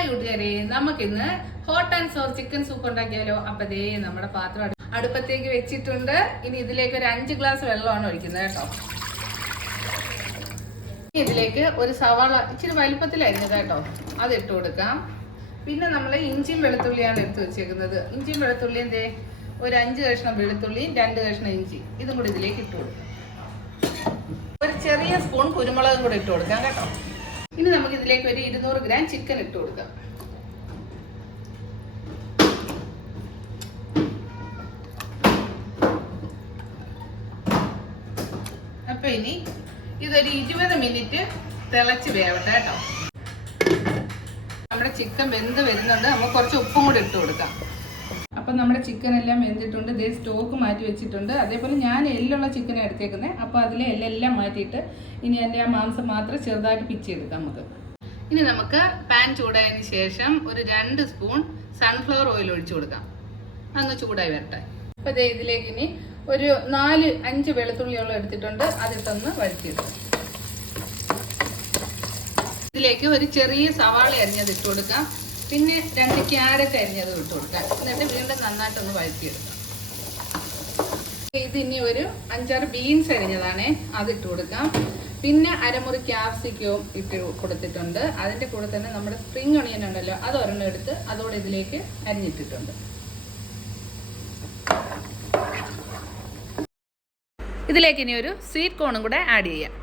Hi കൂട്ടുകാരെ നമുക്കിന്ന് hot and sour chicken soup ഉണ്ടാക്കിയാലോ? അപ്പൊ ദേ നമ്മുടെ പാത്രം അടുപ്പത്തേക്ക് വെച്ചിട്ടുണ്ട്. ഇനി ഇതിലേക്ക് ഒരു അഞ്ച് ഗ്ലാസ് വെള്ളമാണ് ഒഴിക്കുന്നത് കേട്ടോ. ഇതിലേക്ക് ഒരു സവാള ഇച്ചിരി വലിപ്പത്തിലായിരുന്നത് കേട്ടോ. അത് ഇട്ട് കൊടുക്കാം. പിന്നെ നമ്മൾ ഇഞ്ചിയും വെളുത്തുള്ളിയാണ് എടുത്ത് വെച്ചേക്കുന്നത്. ഇഞ്ചിയും വെളുത്തുള്ളിയും എന്തേ ഒരു അഞ്ച് കഷ്ണം വെളുത്തുള്ളിയും രണ്ട് കഷ്ണം ഇഞ്ചി. ഇതും കൂടി ഇതിലേക്ക് ഇട്ട് കൊടുക്കാം. ഒരു ചെറിയ സ്പൂൺ കുരുമുളകും കൂടി ഇട്ട് കൊടുക്കാം കേട്ടോ. ഇനി നമുക്ക് ഇതിലേക്ക് ഒരു ഇരുന്നൂറ് ഗ്രാം ചിക്കൻ ഇട്ട് കൊടുക്കാം. അപ്പൊ ഇനി ഇതൊരു ഇരുപത് മിനിറ്റ് തിളച്ച് വേവട്ടെ കേട്ടോ. നമ്മുടെ ചിക്കൻ വെന്ത് വരുന്നുണ്ട്. നമുക്ക് കുറച്ച് ഉപ്പും കൂടി ഇട്ട് കൊടുക്കാം. അപ്പം നമ്മുടെ ചിക്കൻ എല്ലാം വെന്തിട്ടുണ്ട്. ഇതേ സ്റ്റോക്ക് മാറ്റി വെച്ചിട്ടുണ്ട്. അതേപോലെ ഞാൻ എല്ലുള്ള ചിക്കൻ എടുത്തേക്കുന്നത് അപ്പോൾ അതിലെ എല്ലെല്ലാം മാറ്റിയിട്ട് ഇനി എന്റെ ആ മാംസം മാത്രം ചെറുതായിട്ട് പിച്ചെടുക്കാം നമുക്ക്. ഇനി നമുക്ക് പാൻ ചൂടായതിന് ശേഷം ഒരു രണ്ട് സ്പൂൺ സൺഫ്ലവർ ഓയിൽ ഒഴിച്ചു കൊടുക്കാം. അങ്ങ് ചൂടായി വരട്ടെ. അപ്പോൾ ദേ ഇതിലേക്ക് ഇനി ഒരു നാല് അഞ്ച് വെളുത്തുള്ളിയോളം എടുത്തിട്ടുണ്ട്. അതിട്ടൊന്ന് വഴറ്റിയിടും ഇതിലേക്ക് ഒരു ചെറിയ സവാള അരിഞ്ഞത് ഇട്ട് കൊടുക്കാം. പിന്നെ രണ്ട് ക്യാരറ്റ് അരിഞ്ഞത് ഇട്ട് കൊടുക്കാം. എന്നിട്ട് വീണ്ടും നന്നായിട്ടൊന്ന് വഴറ്റിയെടുക്കാം. ഇത് ഇനി ഒരു അഞ്ചാറ് ബീൻസ് അരിഞ്ഞതാണേ അത് ഇട്ട് കൊടുക്കാം. പിന്നെ അരമുറി ക്യാപ്സിക്കവും ഇട്ട് കൊടുത്തിട്ടുണ്ട്. അതിന്റെ കൂടെ തന്നെ നമ്മുടെ സ്പ്രിങ് ഒണിയൻ ഉണ്ടല്ലോ അത് ഒരെണ്ണം എടുത്ത് അതോടെ ഇതിലേക്ക് അരിഞ്ഞിട്ടിട്ടുണ്ട്. ഇതിലേക്ക് ഇനി ഒരു സ്വീറ്റ് കോണും കൂടെ ആഡ് ചെയ്യാം.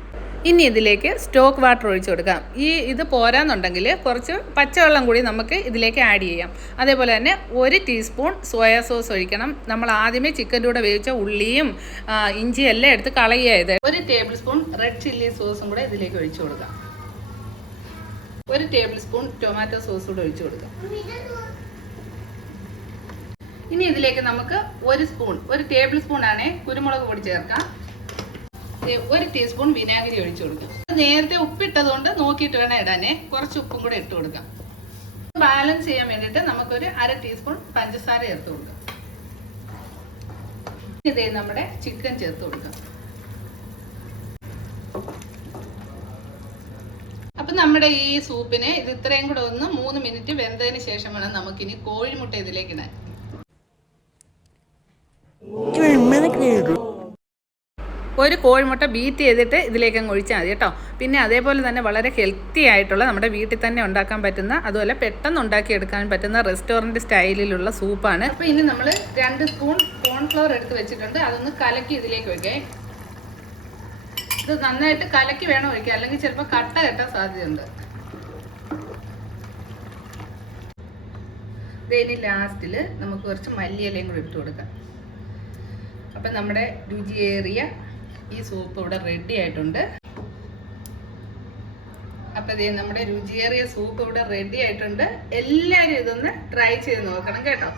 ഇനി ഇതിലേക്ക് സ്റ്റോക്ക് വാട്ടർ ഒഴിച്ചു കൊടുക്കാം. ഈ ഇത് പോരാന്നുണ്ടെങ്കിൽ കുറച്ച് പച്ചവെള്ളം കൂടി നമുക്ക് ഇതിലേക്ക് ആഡ് ചെയ്യാം. അതേപോലെ തന്നെ ഒരു ടീസ്പൂൺ സോയാ സോസ് ഒഴിക്കണം. നമ്മൾ ആദ്യമേ ചിക്കന്റെ കൂടെ വേവിച്ച ഉള്ളിയും ഇഞ്ചിയും എല്ലാം എടുത്ത് കളയത് ഒരു ടേബിൾ സ്പൂൺ റെഡ് ചില്ലി സോസും കൂടെ ഇതിലേക്ക് ഒഴിച്ചു കൊടുക്കാം. ഒരു ടേബിൾ സ്പൂൺ ടൊമാറ്റോ സോസ് കൂടെ ഒഴിച്ചു കൊടുക്കാം. ഇനി ഇതിലേക്ക് നമുക്ക് ഒരു സ്പൂൺ ഒരു ടേബിൾ സ്പൂൺ ആണ് കുരുമുളക് പൊടി ചേർക്കാം. ഒരു ടീസ്പൂൺ വിനാഗിരി ഒഴിച്ചു കൊടുക്കാം. നേരത്തെ ഉപ്പിട്ടതുകൊണ്ട് നോക്കിയിട്ട് വേണം ഇടാനേ. കുറച്ച് ഉപ്പും കൂടെ ഇട്ട് കൊടുക്കാം. ബാലൻസ് ചെയ്യാൻ വേണ്ടിയിട്ട് നമുക്കൊരു അര ടീസ്പൂൺ പഞ്ചസാര ചേർത്ത് കൊടുക്കാം. ഇതേ നമ്മുടെ ചിക്കൻ ചേർത്ത് കൊടുക്കാം. അപ്പൊ നമ്മുടെ ഈ സൂപ്പിന് ഇത് ഇത്രയും കൂടെ ഒന്ന് മൂന്ന് മിനിറ്റ് വെന്തതിന് ശേഷം വേണം നമുക്കിനി കോഴിമുട്ട ഇതിലേക്ക് ഇടാൻ. ഒരു കോഴിമുട്ട ബീറ്റ് ചെയ്തിട്ട് ഇതിലേക്ക് അങ്ങ് ഒഴിച്ചാൽ മതി കേട്ടോ. പിന്നെ അതേപോലെ തന്നെ വളരെ ഹെൽത്തി ആയിട്ടുള്ള നമ്മുടെ വീട്ടിൽ തന്നെ ഉണ്ടാക്കാൻ പറ്റുന്ന അതുപോലെ പെട്ടെന്ന് ഉണ്ടാക്കിയെടുക്കാൻ പറ്റുന്ന റെസ്റ്റോറന്റ് സ്റ്റൈലിലുള്ള സൂപ്പാണ് അപ്പോൾ ഇനി നമ്മൾ രണ്ട് സ്പൂൺ കോൺഫ്ലവർ എടുത്ത് വെച്ചിട്ടുണ്ട്. അതൊന്ന് കലക്കി ഇതിലേക്ക് വെക്കേ ഇത് നന്നായിട്ട് കലക്കി വേണം ഒഴിക്കുക അല്ലെങ്കിൽ ചിലപ്പോൾ കട്ട കെട്ടാൻ സാധ്യതയുണ്ട്. ഇനി ലാസ്റ്റിൽ നമുക്ക് കുറച്ച് മല്ലിയിലയും കൂടി ഇട്ട് കൊടുക്കാം. അപ്പം നമ്മുടെ രുചിയേറിയ ഈ സൂപ്പ് ഇവിടെ റെഡി ആയിട്ടുണ്ട്. അപ്പം ഇതേ നമ്മുടെ രുചിയേറിയ സൂപ്പ് ഇവിടെ റെഡി ആയിട്ടുണ്ട്. എല്ലാവരും ഇതൊന്ന് ട്രൈ ചെയ്ത് നോക്കണം കേട്ടോ.